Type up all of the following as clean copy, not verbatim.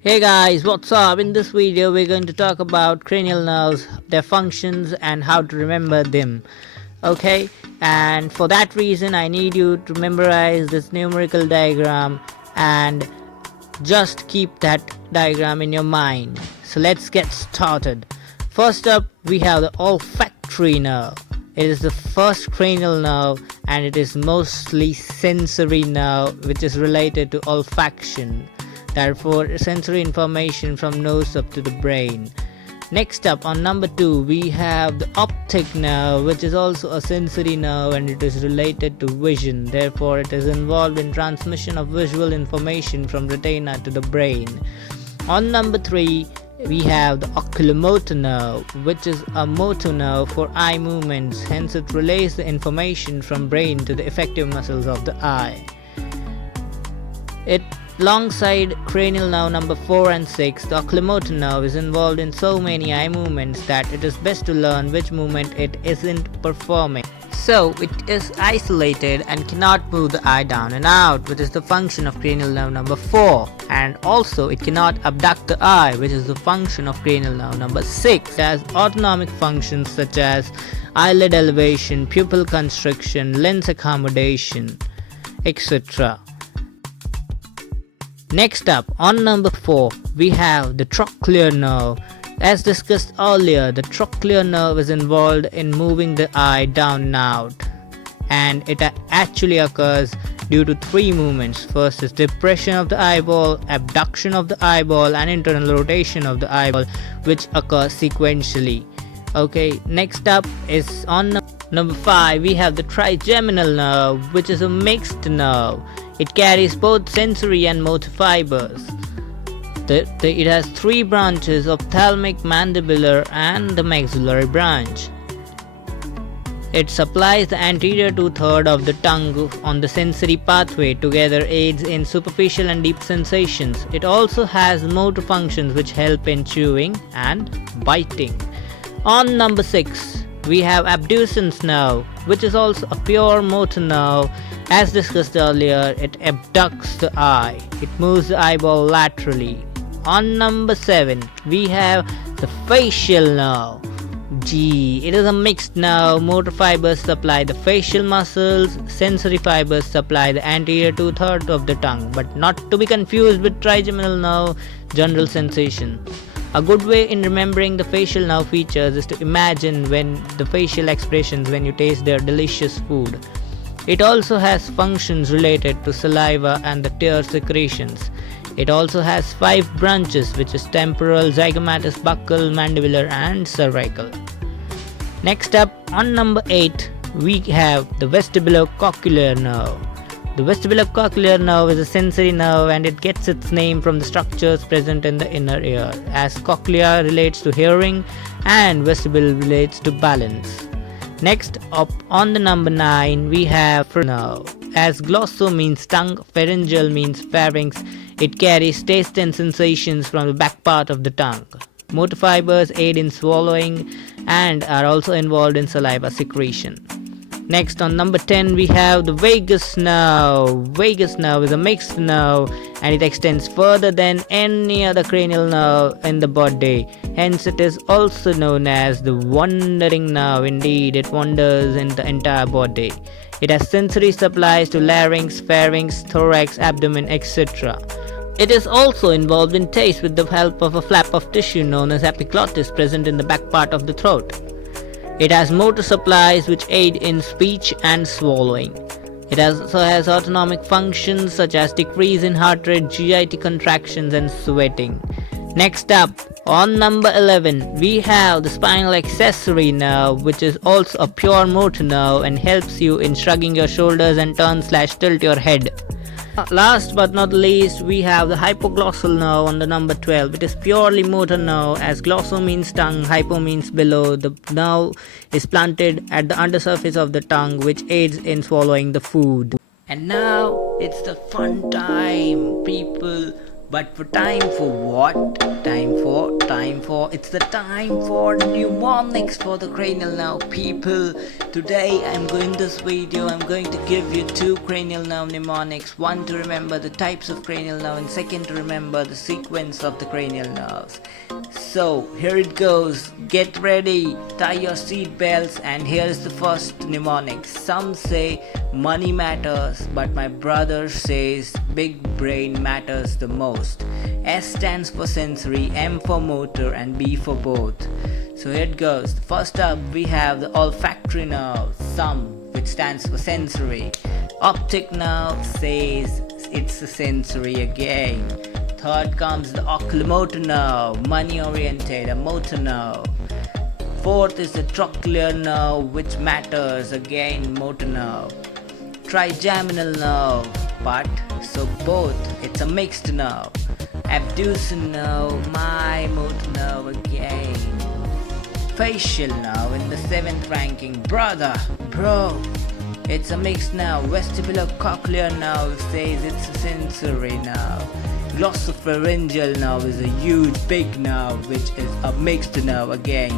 Hey guys, what's up? In this video, we're going to talk about cranial nerves, their functions, and how to remember them. Okay, and for that reason, I need you to memorize this numerical diagram and just keep that diagram in your mind. So let's get started. First up, we have the olfactory nerve. It is the first cranial nerve and it is mostly sensory nerve which is related to olfaction. Therefore, sensory information from nose up to the brain. Next up, on number 2, we have the optic nerve, which is also a sensory nerve and it is related to vision. Therefore, it is involved in transmission of visual information from retina to the brain. On number 3, we have the oculomotor nerve, which is a motor nerve for eye movements. Hence, it relays the information from brain to the effective muscles of the eye. It Alongside cranial nerve number 4 and 6, the oculomotor nerve is involved in so many eye movements that it is best to learn which movement it isn't performing. So, it is isolated and cannot move the eye down and out, which is the function of cranial nerve number 4. And also, it cannot abduct the eye, which is the function of cranial nerve number 6. It has autonomic functions such as eyelid elevation, pupil constriction, lens accommodation, etc. Next up, on number 4, we have the trochlear nerve. As discussed earlier, the trochlear nerve is involved in moving the eye down and out, and it actually occurs due to 3 movements. First is depression of the eyeball, abduction of the eyeball, and internal rotation of the eyeball, which occurs sequentially. Okay, next up is on number 5, we have the trigeminal nerve, which is a mixed nerve. It carries both sensory and motor fibers. It has 3 branches: ophthalmic, mandibular, and the maxillary branch. It supplies the anterior 2/3 of the tongue on the sensory pathway, together aids in superficial and deep sensations. It also has motor functions which help in chewing and biting. On number 6, we have abducens nerve, which is also a pure motor nerve. As discussed earlier, it abducts the eye. It moves the eyeball laterally. On number 7, we have the facial nerve. It is a mixed nerve. Motor fibers supply the facial muscles. Sensory fibers supply the anterior 2/3 of the tongue, but not to be confused with trigeminal nerve, general sensation. A good way in remembering the facial nerve features is to imagine when the facial expressions when you taste their delicious food. It also has functions related to saliva and the tear secretions. It also has 5 branches, which is temporal, zygomatous, buccal, mandibular, and cervical. Next up, on number 8, we have the vestibulocochlear nerve. The vestibulocochlear nerve is a sensory nerve and it gets its name from the structures present in the inner ear, as cochlea relates to hearing and vestibule relates to balance. Next up, on the number 9, we have nerve. As glosso means tongue, pharyngeal means pharynx, it carries taste and sensations from the back part of the tongue. Motor fibers aid in swallowing and are also involved in saliva secretion. Next, on number 10, we have the vagus nerve. Vagus nerve is a mixed nerve and it extends further than any other cranial nerve in the body. Hence, it is also known as the wandering nerve. Indeed, it wanders in the entire body. It has sensory supplies to larynx, pharynx, thorax, abdomen, etc. It is also involved in taste with the help of a flap of tissue known as epiglottis present in the back part of the throat. It has motor supplies which aid in speech and swallowing. It also has autonomic functions such as decrease in heart rate, GIT contractions, and sweating. Next up, on number 11, we have the spinal accessory nerve, which is also a pure motor nerve and helps you in shrugging your shoulders and turn/tilt your head. Last but not least, we have the hypoglossal nerve on the number 12. It is purely motor nerve, as glosso means tongue, hypo means below. The nerve is planted at the undersurface of the tongue, which aids in swallowing the food. And now it's the fun time, people. But for time for what? It's the time for mnemonics for the cranial nerve people. Today I'm going this video, I'm going to give you 2 cranial nerve mnemonics. One to remember the types of cranial nerve and second to remember the sequence of the cranial nerves. So here it goes, get ready, tie your seat belts, and here is the first mnemonic. Some say money matters, but my brother says big brain matters the most. S stands for sensory, M for motor, and B for both. So here it goes. First up we have the olfactory nerve, SOM, which stands for sensory. Optic nerve says it's a sensory again. Third comes the oculomotor nerve, money oriented, a motor nerve. Fourth is the trochlear nerve, which matters again, motor nerve. Trigeminal nerve, but so both, it's a mixed nerve. Abducent nerve, my motor nerve again. Facial nerve in the 7th ranking, bro, it's a mixed nerve. Vestibulocochlear nerve says it's a sensory nerve. Glossopharyngeal nerve is a huge big nerve, which is a mixed nerve again.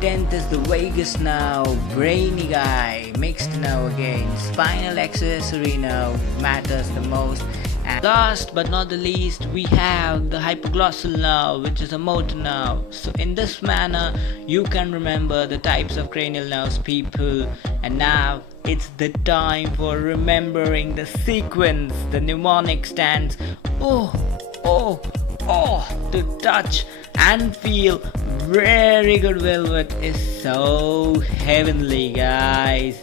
10th is the vagus nerve, brainy guy, mixed nerve again. Spinal accessory nerve matters the most. And last but not the least, we have the hypoglossal nerve, which is a motor nerve. So in this manner you can remember the types of cranial nerves, people. And now it's the time for remembering the sequence. The mnemonic stands to touch and feel. Very good velvet is so heavenly, guys.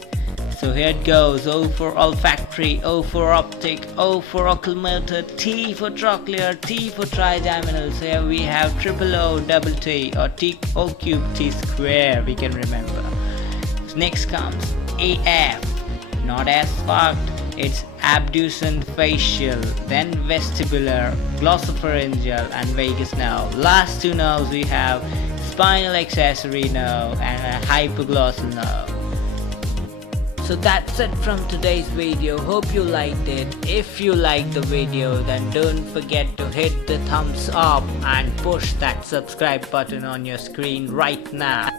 So here it goes. O for olfactory, O for optic, O for oculomotor, T for trochlear, T for trigeminal. So here we have triple O double T, or T O cube T square, we can remember. Next comes AF, not as fucked, it's abducent facial, then vestibular, glossopharyngeal, and vagus nerve. Last 2 nerves we have spinal accessory nerve and a hypoglossal nerve. So that's it from today's video. Hope you liked it. If you liked the video, then don't forget to hit the thumbs up and push that subscribe button on your screen right now.